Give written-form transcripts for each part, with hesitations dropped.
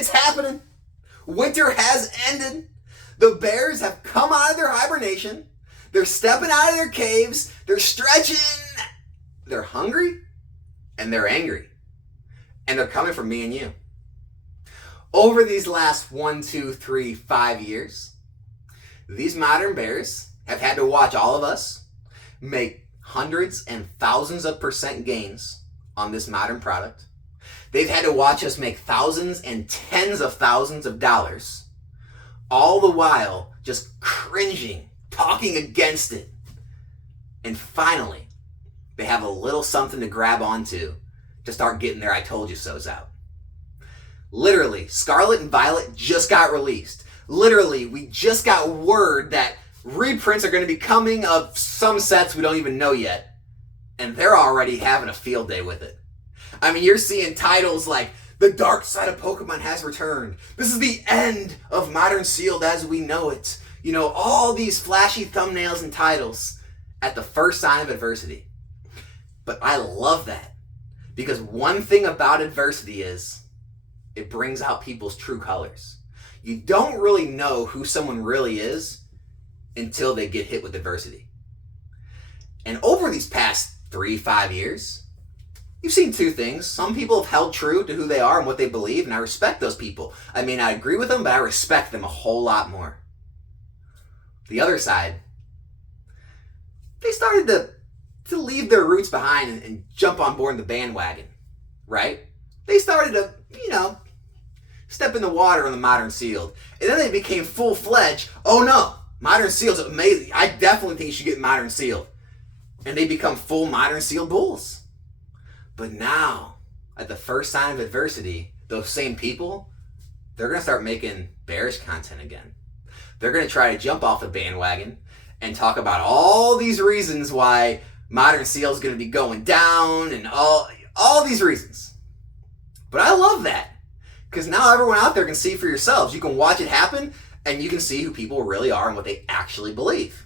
It's happening. Winter has ended. The bears have come out of their hibernation. They're stepping out of their caves. They're stretching. They're hungry and they're angry. And they're coming for me and you. Over these last 1, 2, 3, 5 years, these modern bears have had to watch all of us make hundreds and thousands of % gains on this modern product. They've had to watch us make thousands and tens of thousands of dollars, all the while just cringing, talking against it. And finally, they have a little something to grab onto to start getting their I told you so's out. Literally, Scarlet and Violet just got released. Literally, we just got word that reprints are going to be coming of some sets we don't even know yet. And they're already having a field day with it. I mean, you're seeing titles like, The Dark Side of Pokemon has returned. This is the end of Modern Sealed as we know it. You know, all these flashy thumbnails and titles at the first sign of adversity. But I love that. Because one thing about adversity is, it brings out people's true colors. You don't really know who someone really is until they get hit with adversity. And over these past 3-5 years, you've seen two things. Some people have held true to who they are and what they believe, and I respect those people. I mean, I agree with them, but I respect them a whole lot more. The other side, they started to leave their roots behind and jump on board the bandwagon, right? They started to, step in the water on the Modern Sealed. And then they became full-fledged, oh no, Modern Sealed's amazing. I definitely think you should get Modern Sealed. And they become full Modern Sealed bulls. But now, at the first sign of adversity, those same people, they're going to start making bearish content again. They're going to try to jump off the bandwagon and talk about all these reasons why Modern Sealed is going to be going down and all these reasons. But I love that. Because now everyone out there can see for yourselves. You can watch it happen and you can see who people really are and what they actually believe.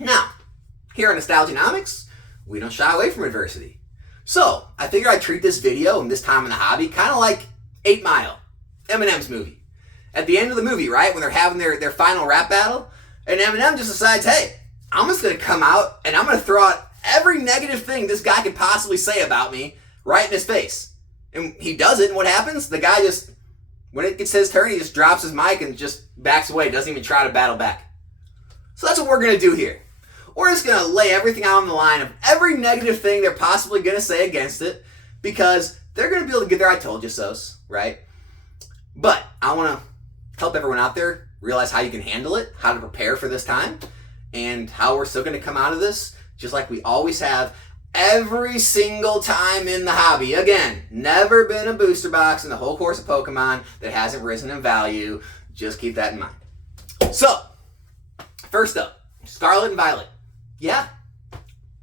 Now, here on Nostalgianomics, we don't shy away from adversity. So, I figured I'd treat this video and this time in the hobby kind of like 8 Mile, Eminem's movie. At the end of the movie, right, when they're having their final rap battle, and Eminem just decides, hey, I'm just going to come out and I'm going to throw out every negative thing this guy could possibly say about me right in his face. And he does it, and what happens? The guy just, when it gets his turn, he just drops his mic and just backs away, doesn't even try to battle back. So that's what we're going to do here. We're just going to lay everything out on the line of every negative thing they're possibly going to say against it, because they're going to be able to get their I told you so's, right? But I want to help everyone out there realize how you can handle it, how to prepare for this time, and how we're still going to come out of this just like we always have every single time in the hobby. Again, never been a booster box in the whole course of Pokemon that hasn't risen in value. Just keep that in mind. So, first up, Scarlet and Violet. Yeah,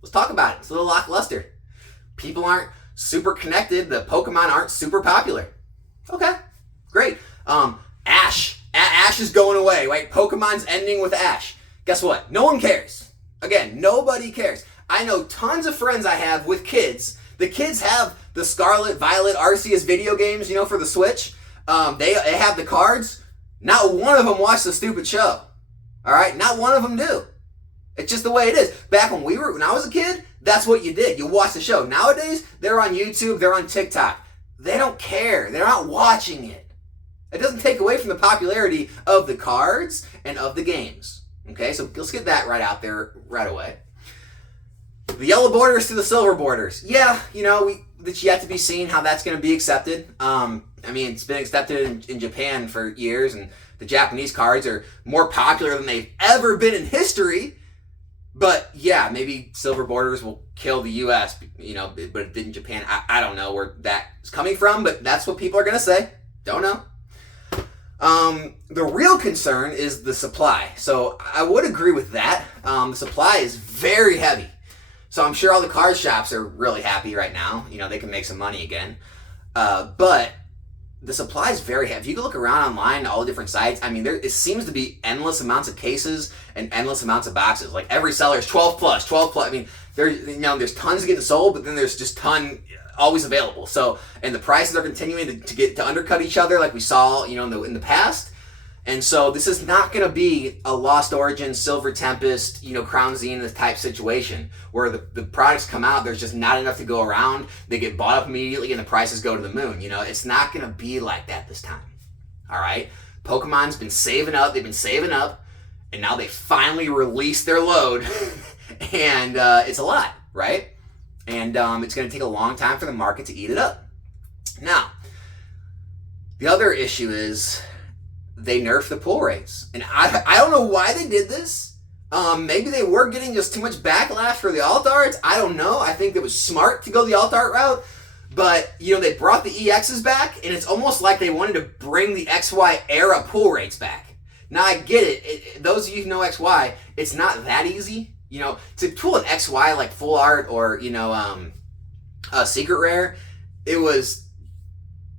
let's talk about it. It's a little lackluster. People aren't super connected. The Pokemon aren't super popular. Okay, great. Ash. Ash is going away, right? Pokemon's ending with Ash. Guess what? No one cares. Again, nobody cares. I know tons of friends I have with kids. The kids have the Scarlet, Violet, Arceus video games, for the Switch. They have the cards. Not one of them watched the stupid show. All right? Not one of them do. It's just the way it is. Back when I was a kid, that's what you did. You watched the show. Nowadays, they're on YouTube, they're on TikTok. They don't care. They're not watching it. It doesn't take away from the popularity of the cards and of the games. Okay, so let's get that right out there right away. The yellow borders to the silver borders. Yeah, it's yet to be seen how that's going to be accepted. It's been accepted in Japan for years, and the Japanese cards are more popular than they've ever been in history. But yeah, maybe silver borders will kill the U.S., but it did in Japan. I don't know where that's coming from, but that's what people are going to say. Don't know. The real concern is the supply. So I would agree with that. The supply is very heavy. So I'm sure all the card shops are really happy right now. They can make some money again. But the supply is very heavy. If you can look around online, all the different sites, it seems to be endless amounts of cases and endless amounts of boxes. Like every seller is 12 plus. There's tons getting sold, but then there's just always available. So, and the prices are continuing to get to undercut each other like we saw, in the past. And so this is not going to be a Lost Origin, Silver Tempest, Crown Zenith type situation where the products come out, there's just not enough to go around, they get bought up immediately and the prices go to the moon. It's not going to be like that this time. All right? Pokemon's been saving up, and now they finally released their load, and it's a lot, right? And it's going to take a long time for the market to eat it up. Now, the other issue is they nerfed the pull rates. And I don't know why they did this. Maybe they were getting just too much backlash for the alt arts. I don't know. I think it was smart to go the alt art route. But, they brought the EXs back, and it's almost like they wanted to bring the XY era pull rates back. Now, I get it. Those of you who know XY, it's not that easy. To pull an XY like full art or, a secret rare, it was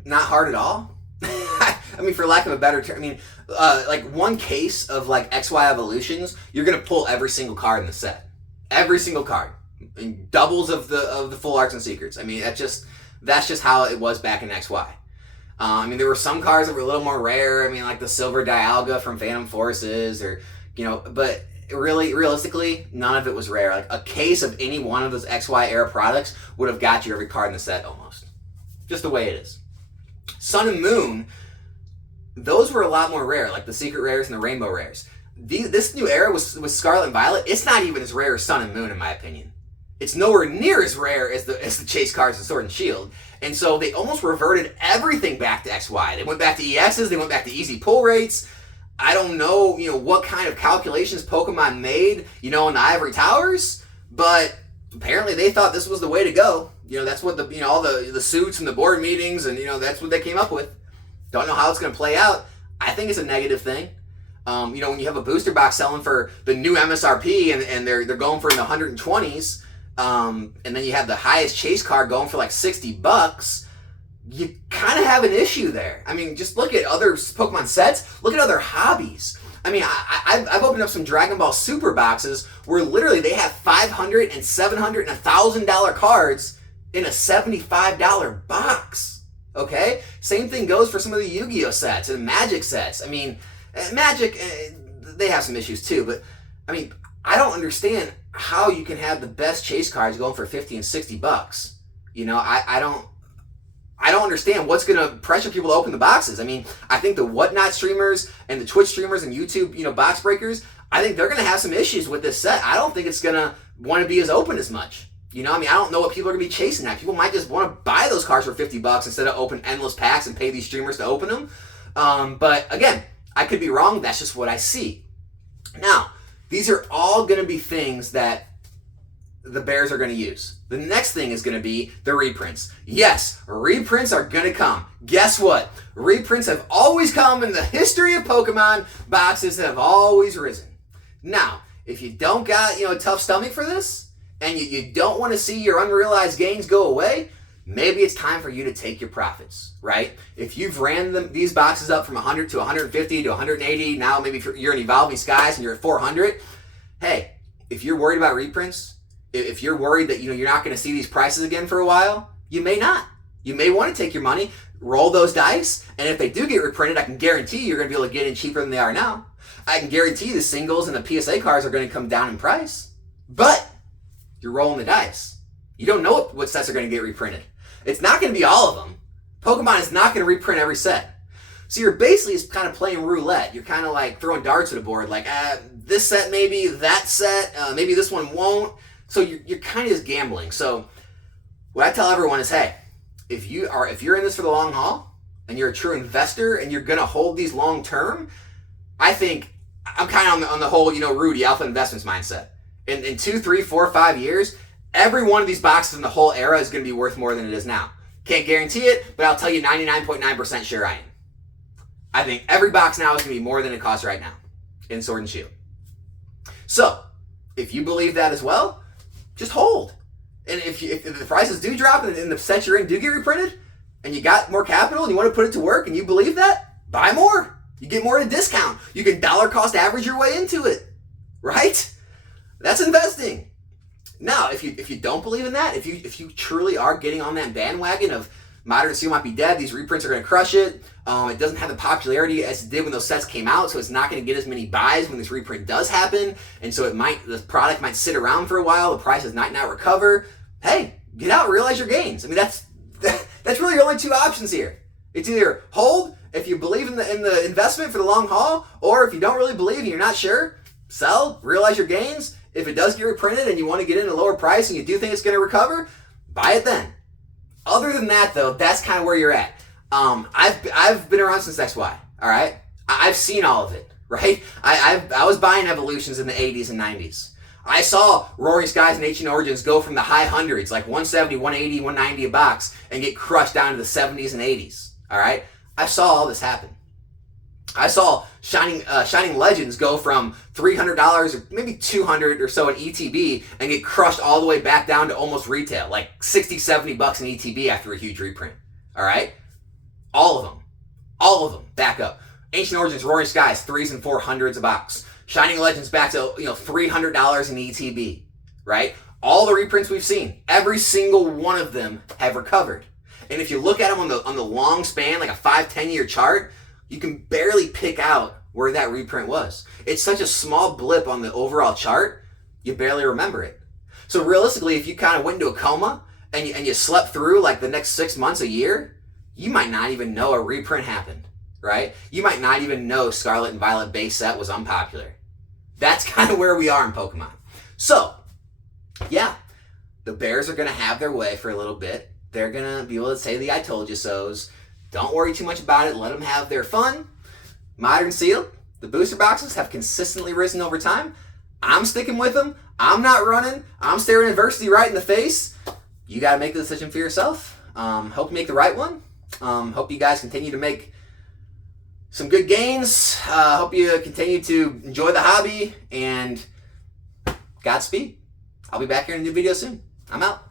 not hard at all. I mean, for lack of a better term, like one case of like XY evolutions, you're gonna pull every single card in the set, every single card, and doubles of the full arts and secrets. I mean, that's just how it was back in XY. There were some cards that were a little more rare. Like the Silver Dialga from Phantom Forces, or but really, realistically, none of it was rare. Like a case of any one of those XY era products would have got you every card in the set almost, just the way it is. Sun and Moon, those were a lot more rare, like the secret rares and the rainbow rares. This new era with Scarlet and Violet, it's not even as rare as Sun and Moon, in my opinion. It's nowhere near as rare as the chase cards in Sword and Shield. And so they almost reverted everything back to XY. They went back to EXs, they went back to easy pull rates. I don't know, what kind of calculations Pokemon made, in the Ivory Towers, but apparently they thought this was the way to go. That's what all the suits and the board meetings, and that's what they came up with. Don't know how it's going to play out. I think it's a negative thing. When you have a booster box selling for the new MSRP and they're going for in the 120s, and then you have the highest chase card going for like $60, you kind of have an issue there. Just look at other Pokemon sets. Look at other hobbies. I've opened up some Dragon Ball Super boxes where literally they have $500 and $700 and $1,000 cards in a $75 box. Okay? Same thing goes for some of the Yu-Gi-Oh sets and Magic sets. Magic, they have some issues too, but I don't understand how you can have the best chase cards going for $50 and $60. I don't understand what's going to pressure people to open the boxes. I think the Whatnot streamers and the Twitch streamers and YouTube, box breakers, I think they're going to have some issues with this set. I don't think it's going to want to be as open as much. I don't know what people are going to be chasing at. People might just want to buy those cards for $50 instead of open endless packs and pay these streamers to open them. But again, I could be wrong. That's just what I see. Now, these are all going to be things that the Bears are going to use. The next thing is going to be the reprints. Yes, reprints are going to come. Guess what? Reprints have always come in the history of Pokemon. Boxes have always risen. Now, if you don't got a tough stomach for this, and you don't want to see your unrealized gains go away, maybe it's time for you to take your profits, right? If you've ran these boxes up from 100 to 150 to 180, now maybe if you're in Evolving Skies and you're at 400, hey, if you're worried about reprints, if you're worried that you're not going to see these prices again for a while, you may not. You may want to take your money, roll those dice, and if they do get reprinted, I can guarantee you're going to be able to get in cheaper than they are now. I can guarantee the singles and the PSA cards are going to come down in price. But you're rolling the dice. You don't know what sets are going to get reprinted. It's not going to be all of them. Pokemon is not going to reprint every set. So you're basically just kind of playing roulette. You're kind of like throwing darts at a board. Like, this set maybe, that set, maybe this one won't. So you're kind of just gambling. So what I tell everyone is, hey, if you're in this for the long haul, and you're a true investor, and you're going to hold these long term, I think I'm kind of on the whole, Rudy, Alpha Investments mindset. In 2, 3, 4, 5 years, every one of these boxes in the whole era is going to be worth more than it is now. Can't guarantee it, but I'll tell you 99.9% sure I am. I think every box now is going to be more than it costs right now in Sword and Shield. So, if you believe that as well, just hold. And if the prices do drop and the sets you're in do get reprinted, and you got more capital and you want to put it to work and you believe that, buy more. You get more at a discount. You can dollar cost average your way into it, right? That's investing. Now, if you don't believe in that, if you truly are getting on that bandwagon of Modern Seal might be dead, these reprints are going to crush it, it doesn't have the popularity as it did when those sets came out, so it's not going to get as many buys when this reprint does happen, and so the product might sit around for a while, the prices might not recover. Hey, get out and realize your gains. I mean, that's really your only two options here. It's either hold if you believe in the investment for the long haul, or if you don't really believe and you're not sure, sell, realize your gains. If it does get reprinted and you want to get in at a lower price and you do think it's going to recover, buy it then. Other than that, though, that's kind of where you're at. I've been around since XY, all right? I've seen all of it, right? I was buying Evolutions in the 80s and 90s. I saw Roaring Skies and Ancient Origins go from the high hundreds, like 170, 180, 190 a box, and get crushed down to the 70s and 80s, all right? I saw all this happen. I saw Shining Legends go from $300 or maybe $200 or so in ETB and get crushed all the way back down to almost retail, like 60, 70 bucks in ETB after a huge reprint. All right? All of them back up. Ancient Origins, Roaring Skies, 3s and 400s a box. Shining Legends back to $300 in ETB, right? All the reprints we've seen, every single one of them have recovered. And if you look at them on the long span, like a 5-10 year chart, you can barely pick out where that reprint was. It's such a small blip on the overall chart, you barely remember it. So realistically, if you kind of went into a coma and you slept through like the next 6 months, a year, you might not even know a reprint happened, right? You might not even know Scarlet and Violet base set was unpopular. That's kind of where we are in Pokemon. So, yeah, the bears are going to have their way for a little bit. They're going to be able to say the I told you so's. Don't worry too much about it. Let them have their fun. Modern Seal, the booster boxes have consistently risen over time. I'm sticking with them. I'm not running. I'm staring adversity right in the face. You got to make the decision for yourself. Hope you make the right one. Hope you guys continue to make some good gains. Hope you continue to enjoy the hobby. And Godspeed. I'll be back here in a new video soon. I'm out.